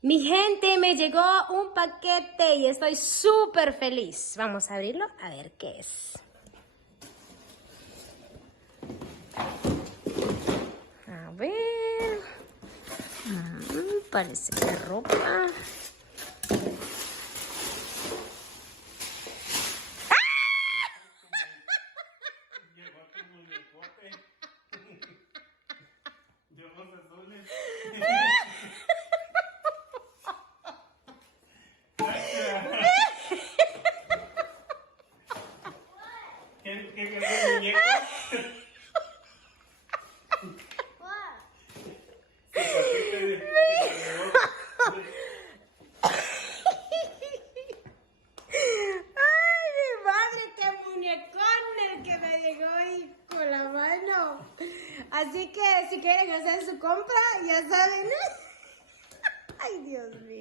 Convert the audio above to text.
Mi gente, me llegó un paquete y estoy súper feliz. Vamos a abrirlo a ver qué es. A ver. Parece que es ropa. ¿Qué es un muñeco? ¡Ay, mi madre! ¡Qué muñecón el que me llegó ahí con la mano! Así que si quieren hacer su compra, ya saben. ¡Ay, Dios mío!